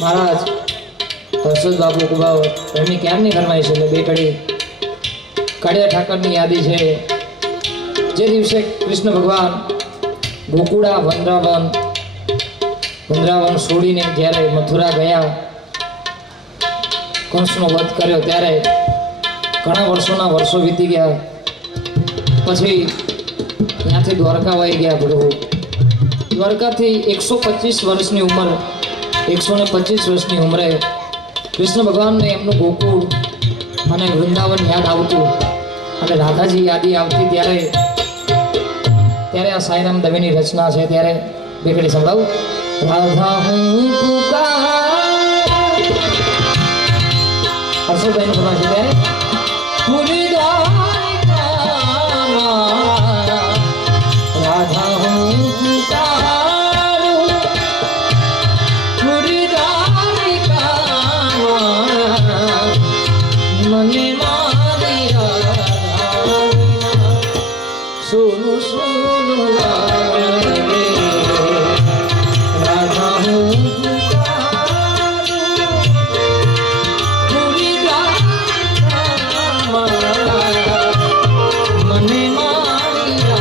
महाराज हर्षद बापू कुबावत एमनी क्याરની ફરમાઈશ એટલે બે કડી કાળિયા ઠાકરની યાદી છે। જે દિવસે કૃષ્ણ ભગવાન ગોકુળા વૃંદાવન છોડીને જ્યારે મથુરા ગયા કંસનો વધ કર્યો ત્યારે ઘણા વર્ષો વીતી ગયા। પછી ત્યાંથી દ્વારકા વહી ગયા પ્રભુ। દ્વારકાથી 125 વર્ષની ઉંમર 125 વર્ષની ઉંમરે कृष्ण भगवान ने एमनु गोकुल अने वृंदावन याद आवतुं अने राधाजी यादी आवती त्यारे त्यारे आ साईराम दवेनी रचना छे। त्यारे बेकड़ी संभळावुं। राधा हूँ पुकार हर्षदभाई नु फरमाइश त्यारे पूरी राधा हूँ पुकार मने मारिया सुनु सुनु राधा हूँ मने मारिया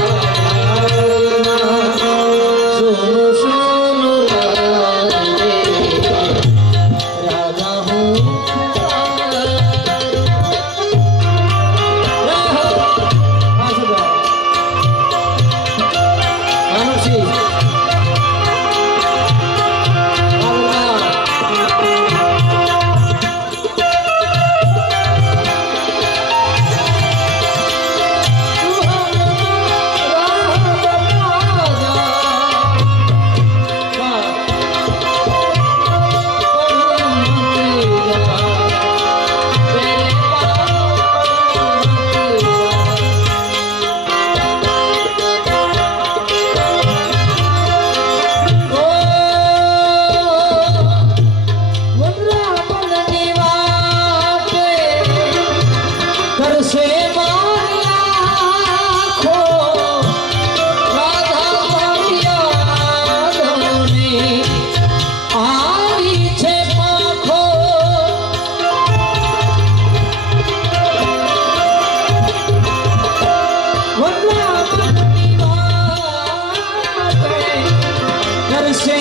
सुनु सुनु राधा हूँ से